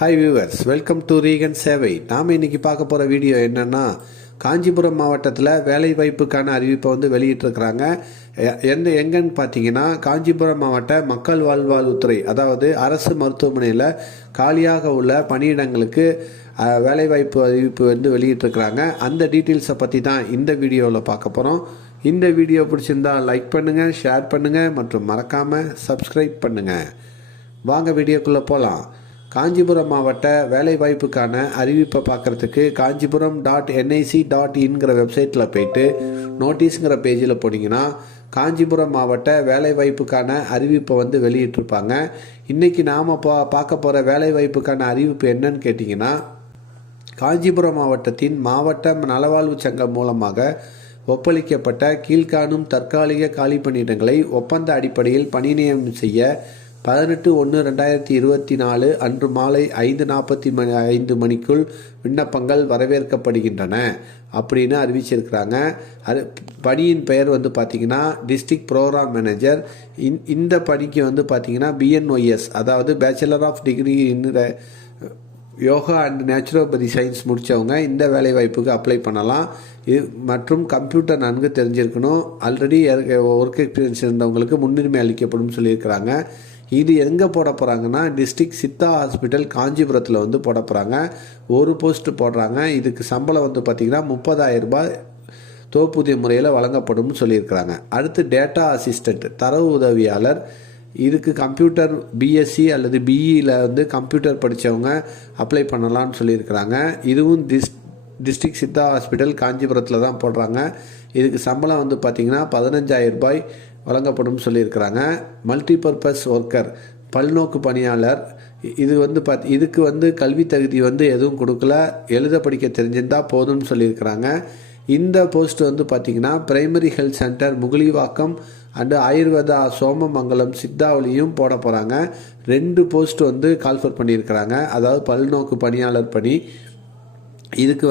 Hi viewers, welcome to ரீகன் சேவை. நாம் இன்னைக்கு பார்க்க போகிற வீடியோ என்னென்னா, காஞ்சிபுரம் மாவட்டத்தில் வேலைவாய்ப்புக்கான அறிவிப்பை வெளியிட்டிருக்கிறாங்க. எங்கன்னு பார்த்தீங்கன்னா, காஞ்சிபுரம் மாவட்ட மக்கள் வாழ்வாழ்வுத்துறை, அதாவது அரசு மருத்துவமனையில் காலியாக உள்ள பணியிடங்களுக்கு வேலைவாய்ப்பு அறிவிப்பு வெளியிட்டிருக்கிறாங்க. அந்த டீட்டெயில்ஸை பற்றி தான் இந்த வீடியோவில் பார்க்க போகிறோம். இந்த வீடியோ பிடிச்சிருந்தா லைக் பண்ணுங்கள், ஷேர் பண்ணுங்கள் மற்றும் மறக்காமல் சப்ஸ்கிரைப் பண்ணுங்கள். வாங்க வீடியோக்குள்ளே போகலாம். காஞ்சிபுரம் மாவட்ட வேலைவாய்ப்புக்கான அறிவிப்பை பார்க்குறதுக்கு kanjipuram.nic.inங்கிற வெப்சைட்டில் போயிட்டு நோட்டீஸுங்கிற பேஜில் போனீங்கன்னா காஞ்சிபுரம் மாவட்ட வேலைவாய்ப்புக்கான அறிவிப்பை வெளியிட்டிருப்பாங்க. இன்றைக்கி நாம் பார்க்க போகிற வேலைவாய்ப்புக்கான அறிவிப்பு என்னன்னு கேட்டிங்கன்னா, காஞ்சிபுரம் மாவட்டத்தின் மாவட்ட நலவாழ்வு சங்கம் மூலமாக ஒப்பளிக்கப்பட்ட கீழ்காணும் தற்காலிக காலி பணியிடங்களை ஒப்பந்த அடிப்படையில் பணி நியமனம் செய்ய 18/1/2024 அன்று மாலை 5:45 மணிக்குள் விண்ணப்பங்கள் வரவேற்கப்படுகின்றன அப்படின்னு அறிவிச்சிருக்கிறாங்க. பணியின் பெயர் பார்த்திங்கன்னா டிஸ்ட்ரிக்ட் ப்ரோக்ராம் மேனேஜர். இந்த பணிக்கு பார்த்திங்கன்னா BNOS, அதாவது bachelor of degree in yoga and naturopathy science முடித்தவங்க இந்த வேலைவாய்ப்புக்கு அப்ளை பண்ணலாம். மற்றும் கம்ப்யூட்டர் நன்கு தெரிஞ்சிருக்கணும். ஆல்ரெடி ஒர்க் எக்ஸ்பீரியன்ஸ் இருந்தவங்களுக்கு முன்னுரிமை அளிக்கப்படும் சொல்லியிருக்கிறாங்க. இது எங்கே போட போகிறாங்கன்னா, டிஸ்ட்ரிக்ட் சித்தா ஹாஸ்பிட்டல் காஞ்சிபுரத்தில் போட போகிறாங்க. ஒரு போஸ்ட் போடுறாங்க. இதுக்கு சம்பளம் பார்த்திங்கன்னா 30,000 ரூபாய் தோப்புதிய முறையில் வழங்கப்படும் சொல்லியிருக்கிறாங்க. அடுத்து டேட்டா அசிஸ்டண்ட், தரவு உதவியாளர். இதுக்கு கம்ப்யூட்டர் BSc அல்லது BEயில் கம்ப்யூட்டர் படித்தவங்க அப்ளை பண்ணலான்னு சொல்லியிருக்கிறாங்க. இதுவும் டிஸ்ட்ரிக்ட் சித்தா ஹாஸ்பிட்டல் காஞ்சிபுரத்தில் தான் போடுறாங்க. இதுக்கு சம்பளம் பார்த்திங்கன்னா 15,000 ரூபாய் வழங்கப்படும் சொல்லியிருக்கிறாங்க. மல்டிபர்பஸ் ஒர்க்கர், பல்நோக்கு பணியாளர். இது இதுக்கு கல்வி தகுதி எதுவும் கொடுக்கல, எழுத படிக்க தெரிஞ்சிருந்தால் போதும்னு சொல்லியிருக்கிறாங்க. இந்த போஸ்ட் பார்த்திங்கன்னா primary health centre Mugalivakkam and Ayurveda Somamangalam சித்தாவிலையும் போட போகிறாங்க. 2 போஸ்ட் கால்ஃபர் பண்ணியிருக்கிறாங்க. அதாவது பல்நோக்கு பணியாளர் பணி. இதுக்கு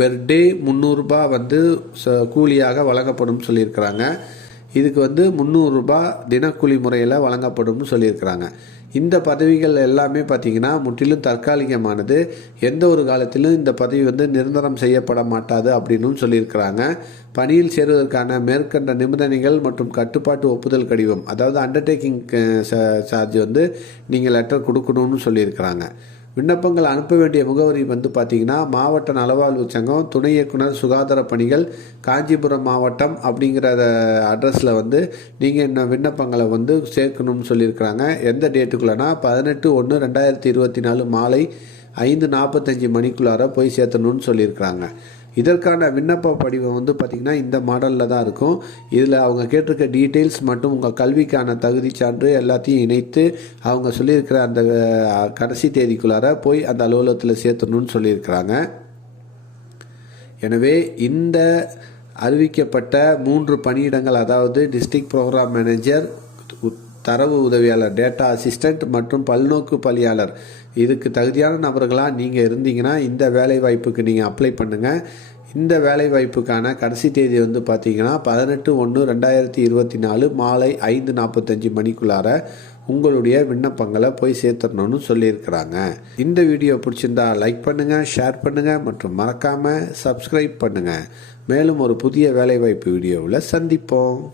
பெர் டே 300 ரூபாய் கூலியாக வழங்கப்படும் சொல்லியிருக்கிறாங்க. இதுக்கு 300 ரூபாய் தினக்கூலி முறையில் வழங்கப்படும் சொல்லியிருக்கிறாங்க. இந்த பதவிகள் எல்லாமே பார்த்திங்கன்னா முற்றிலும் தற்காலிகமானது. எந்த ஒரு காலத்திலும் இந்த பதவி நிரந்தரம் செய்யப்பட மாட்டாது அப்படின்னு சொல்லியிருக்கிறாங்க. பணியில் சேருவதற்கான மேற்கண்ட நிபந்தனைகள் மற்றும் கட்டுப்பாட்டு ஒப்புதல் கடிதம், அதாவது அண்டர்டேக்கிங் சார்ஜ் நீங்கள் லெட்டர் கொடுக்கணும்னு சொல்லியிருக்கிறாங்க. விண்ணப்பங்கள் அனுப்ப வேண்டிய முகவரி பார்த்திங்கன்னா மாவட்ட நலவாழ்வு சங்கம், துணை இயக்குனர் சுகாதார பணிகள், காஞ்சிபுரம் மாவட்டம் அப்படிங்கிற அட்ரஸில் நீங்கள் இந்த விண்ணப்பங்களை சேர்க்கணும்னு சொல்லியிருக்கிறாங்க. எந்த டேட்டுக்குள்ளனா 18/1/2024 மாலை 5:45 மணிக்குள்ளார போய் சேர்த்தணும்னு சொல்லியிருக்கிறாங்க. இதற்கான விண்ணப்ப படிவம் பார்த்திங்கன்னா இந்த மாடலில் தான் இருக்கும். இதில் அவங்க கேட்டிருக்க டீட்டெயில்ஸ் மற்றும் உங்கள் கல்விக்கான தகுதி சான்று எல்லாத்தையும் இணைத்து அவங்க சொல்லியிருக்கிற அந்த கடைசி தேதிக்குள்ளார போய் அந்த அலுவலகத்தில் சேர்த்தணும்னு சொல்லியிருக்கிறாங்க. எனவே இந்த அறிவிக்கப்பட்ட 3 பணியிடங்கள், அதாவது டிஸ்ட்ரிக்ட் ப்ரோக்ராம் மேனேஜர், தரவு உதவியாளர், டேட்டா அசிஸ்டண்ட் மற்றும் பல்நோக்கு பணியாளர், இதுக்கு தகுதியான நபர்களாக நீங்கள் இருந்தீங்கன்னா இந்த வேலைவாய்ப்புக்கு நீங்கள் அப்ளை பண்ணுங்கள். இந்த வேலைவாய்ப்புக்கான கடைசி தேதி பார்த்திங்கன்னா 18/1/2024 மாலை 5:45 மணிக்குள்ளார உங்களுடைய விண்ணப்பங்களை போய் சேர்த்துடணும்னு சொல்லியிருக்கிறாங்க. இந்த வீடியோ பிடிச்சிருந்தா லைக் பண்ணுங்கள், ஷேர் பண்ணுங்கள் மற்றும் மறக்காமல் சப்ஸ்கிரைப் பண்ணுங்கள். மேலும் ஒரு புதிய வேலைவாய்ப்பு வீடியோவில் சந்திப்போம்.